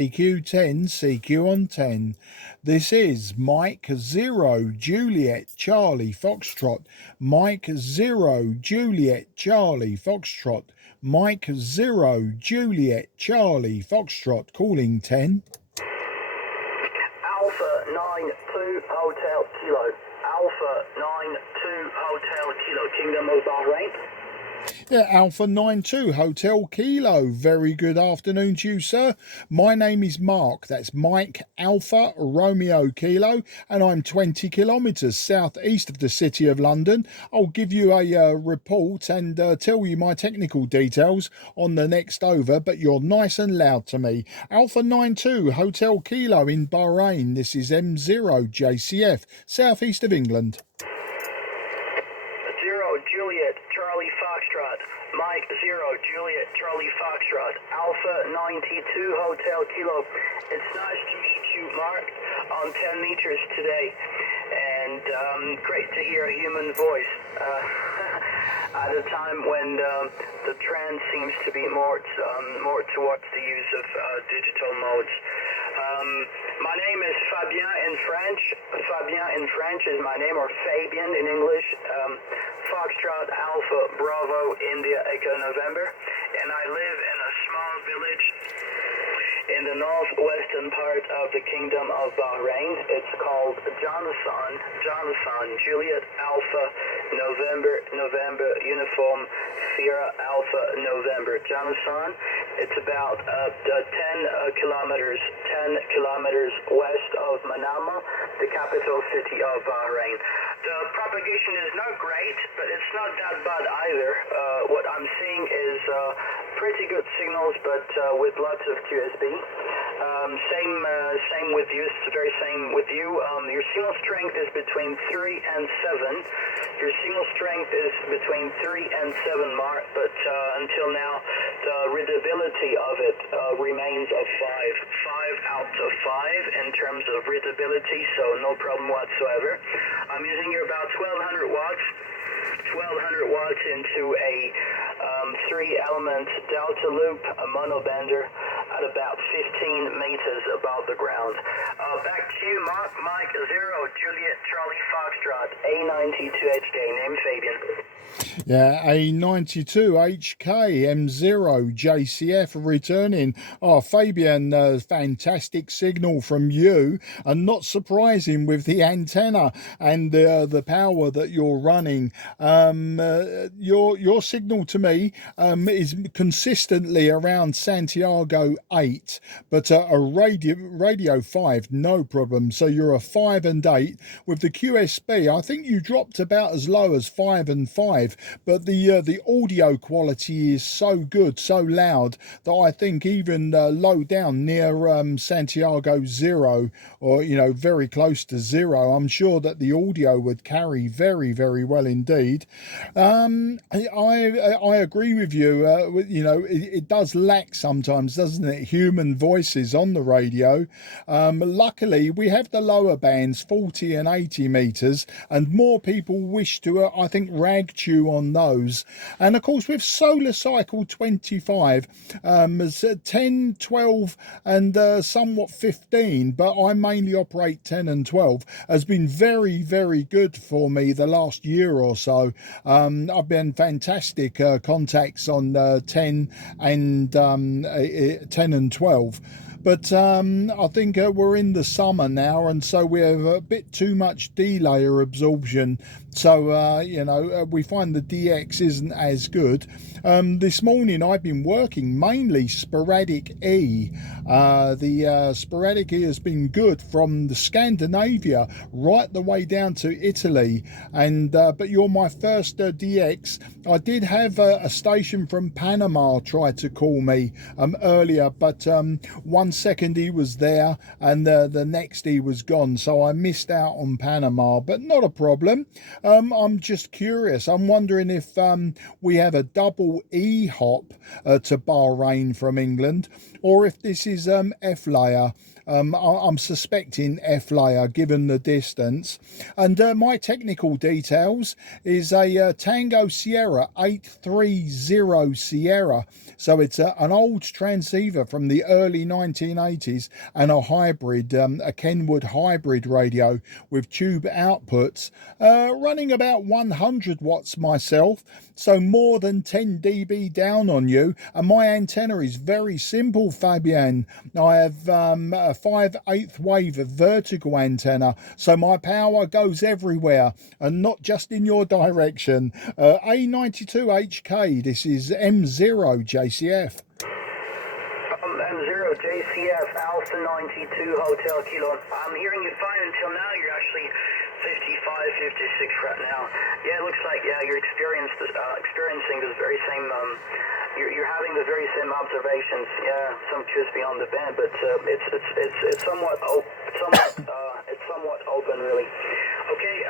CQ10 CQ on 10. This is Mike 0 Juliet Charlie Foxtrot. Mike 0 Juliet Charlie Foxtrot. Mike 0 Juliet Charlie Foxtrot calling 10. Alpha 92 Hotel Kilo. Alpha 92 Hotel Kilo. Kingdom of Bahrain. Yeah, Alpha 92 Hotel Kilo. Very good afternoon to you, sir. My name is Mark. That's Mike Alpha Romeo Kilo, and I'm 20 kilometres southeast of the City of London. I'll give you a report and tell you my technical details on the next over, but you're nice and loud to me. Alpha 92 Hotel Kilo in Bahrain. This is M0 JCF, southeast of England. 0 Juliet Charlie Foxtrot. Mike 0 Juliet Charlie Foxtrot. Alpha 92 Hotel Kilo. It's nice to meet you, Mark, on 10 meters today. And great to hear a human voice at a time when the trend seems to be more towards the use of digital modes. My name is Fabien in French. Fabien in French is my name, or Fabien in English. Foxtrot Alpha Bravo India Echo November, and I live in a small village in the northwestern part of the Kingdom of Bahrain. It's called Jonathan, Juliet Alpha November Uniform Sierra Alpha November. Jonathan, it's about 10 kilometers west of Manama, the capital city of Bahrain. The propagation is not great, but it's not that bad either. What I'm seeing is pretty good signals, but with lots of QSB. Same with you. It's the very same with you. Your signal strength is between 3 and 7. Your signal strength is between 3 and 7, Mark, but until now, the readability of it remains of 5 out of 5 in terms of readability, so no problem whatsoever. I'm using here about 1200 watts into a 3-element delta loop, a monobender at about 15 meters above the ground. Back to you, Mark. Mike 0 Juliet Charlie Foxtrot, A92HK, name Fabien. Yeah, A92HK M0 JCF returning. Oh, Fabien, fantastic signal from you, and not surprising with the antenna and the power that you're running. Your signal to me is consistently around Santiago 8, but a radio 5, no problem. So you're a 5 and 8 with the QSB. I think you dropped about as low as 5 and 5. But the audio quality is so good, so loud, that I think even low down near Santiago 0, or very close to 0, I'm sure that the audio would carry very, very well indeed. I agree with you. It does lack sometimes, doesn't it? Human voices on the radio. Luckily, we have the lower bands, 40 and 80 meters, and more people wish to, I think, rag tune on those. And of course, with solar cycle 25, 10, 12 and somewhat 15, but I mainly operate 10 and 12, has been very, very good for me the last year or so. I've been fantastic contacts on 10 and 10 and 12. But I think we're in the summer now, and so we have a bit too much delayer absorption. So, we find the DX isn't as good. This morning I've been working mainly sporadic E. The sporadic E has been good from the Scandinavia right the way down to Italy. And but you're my first DX. I did have a station from Panama try to call me earlier, but 1 second he was there and the next he was gone, so I missed out on Panama, but not a problem. I'm just curious. I'm wondering if we have a double E hop to Bahrain from England, or if this is F layer. I'm suspecting F layer given the distance. And my technical details is a Tango Sierra 830 Sierra. So it's an old transceiver from the early 1980s and a hybrid, a Kenwood hybrid radio with tube outputs, running about 100 watts myself, so more than 10 dB down on you. And my antenna is very simple, Fabien. I have a 5/8 wave vertical antenna, so my power goes everywhere and not just in your direction. A92HK, this is M0 JCF. M0 JCF Alpha 92 Hotel Kilo. I'm hearing you fine until now. You're actually 55, 56 right now. Yeah, it looks like, yeah, you're experiencing this very same, you're having the very same observations. Yeah, some just beyond the band, but it's somewhat open, really. Okay,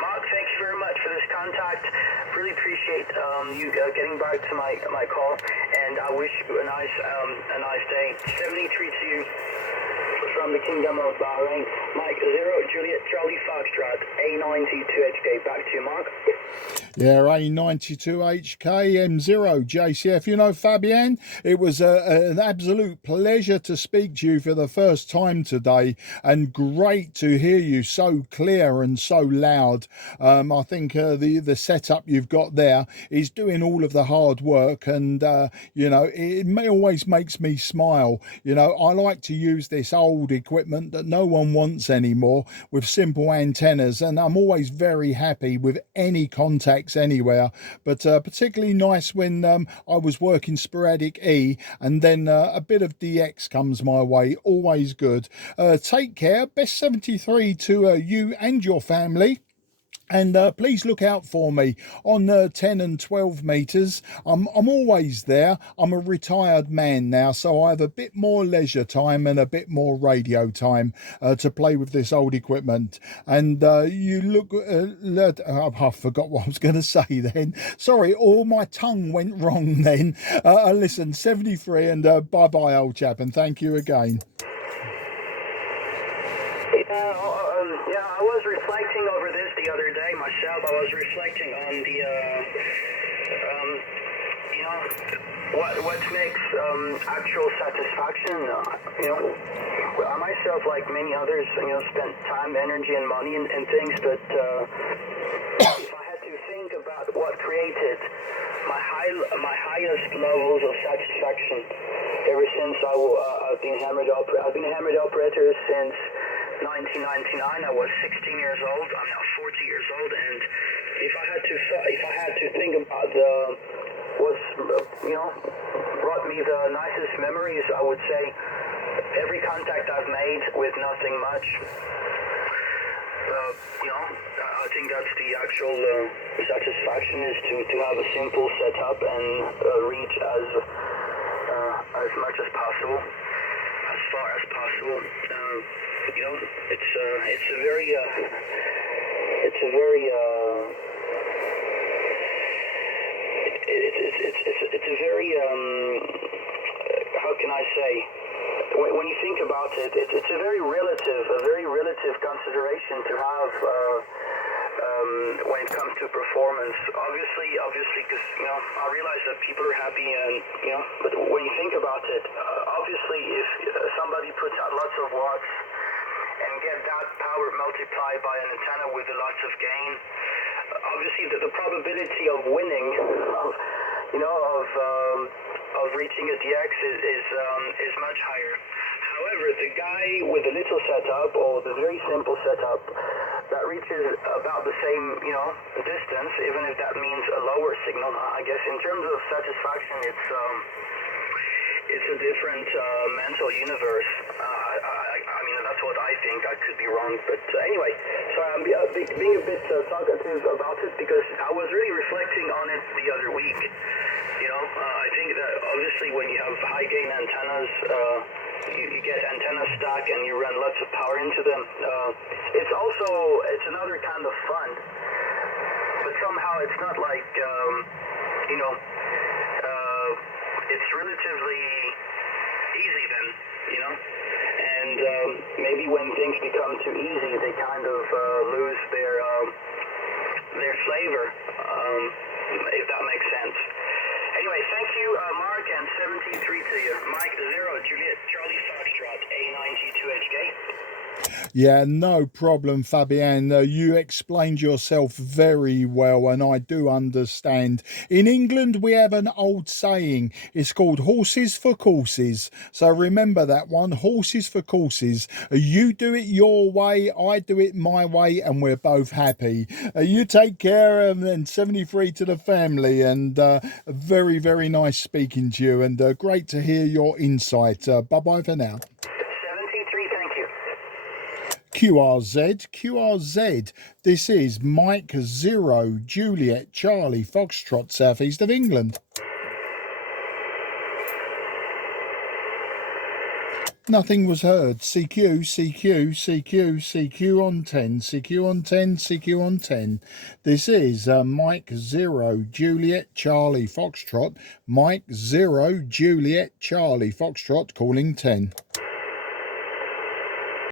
Mark, thank you very much for this contact. Really appreciate you getting back to my call, and I wish you a nice day. 73 to you from the Kingdom of Bahrain. Mike 0 Juliet Charlie Foxtrot A92HK. Back to you, Mark. Yeah, A92HK M0 JCF. You know, Fabien, it was an absolute pleasure to speak to you for the first time today, and great to hear you so clear and so loud. I think the setup you've got there is doing all of the hard work, and you know, it always makes me smile. You know, I like to use this old equipment that no one wants anymore with simple antennas, and I'm always very happy with any contacts anywhere, but particularly nice when I was working sporadic E and then a bit of DX comes my way. Always good. Take care. Best 73 to you and your family. And please look out for me on 10 and 12 meters. I'm always there. I'm a retired man now, so I have a bit more leisure time and a bit more radio time to play with this old equipment. And you look, I forgot what I was going to say then. Sorry, all my tongue went wrong then. Listen, 73 and bye-bye, old chap, and thank you again. Yeah, I was reflecting over this the other day myself. I was reflecting on the, you know, what makes actual satisfaction. You know, I myself, like many others, you know, spent time, energy, and money in things. But if I had to think about what created my highest levels of satisfaction ever since I've been a hammered operator since 1999. I was 16 years old. I'm now 40 years old, and if I had to think about what's you know brought me the nicest memories, I would say every contact I've made with nothing much. You know, I think that's the actual satisfaction, is to have a simple setup and reach as much as possible, as far as possible. You know, it's a very how can I say, when you think about it, it's a very relative consideration to have when it comes to performance. Obviously, because you know, I realize that people are happy, and you know, but when you think about it, obviously, if somebody puts out lots of watts and get that power multiplied by an antenna with lots of gain, obviously the probability of winning, of reaching a DX is much higher. However, the guy with a little setup or the very simple setup that reaches about the same, you know, distance, even if that means a lower signal, I guess in terms of satisfaction, it's a different mental universe. I mean, that's what I think. I could be wrong, but anyway, so I'm being a bit talkative about it because I was really reflecting on it the other week. You know, I think that obviously when you have high gain antennas, you get antenna stack and you run lots of power into them. It's another kind of fun, but somehow it's not like it's relatively easy then, you know. And maybe when things become too easy, they kind of lose their flavor, if that makes sense. Anyway, thank you, Mark, and 73 to you. Mike 0, Juliet, Charlie Foxtrot, A92HK. Yeah, no problem, Fabien. You explained yourself very well, and I do understand. In England, we have an old saying. It's called horses for courses. So remember that one, horses for courses. You do it your way, I do it my way, and we're both happy. You take care, and 73 to the family, and very, very nice speaking to you, and great to hear your insight. Bye-bye for now. 73, thank you. QRZ, this is Mike 0, Juliet, Charlie, Foxtrot, southeast of England. Nothing was heard. CQ on 10, CQ on 10, CQ on 10. This is Mike 0, Juliet, Charlie, Foxtrot, Mike 0, Juliet, Charlie, Foxtrot, calling 10.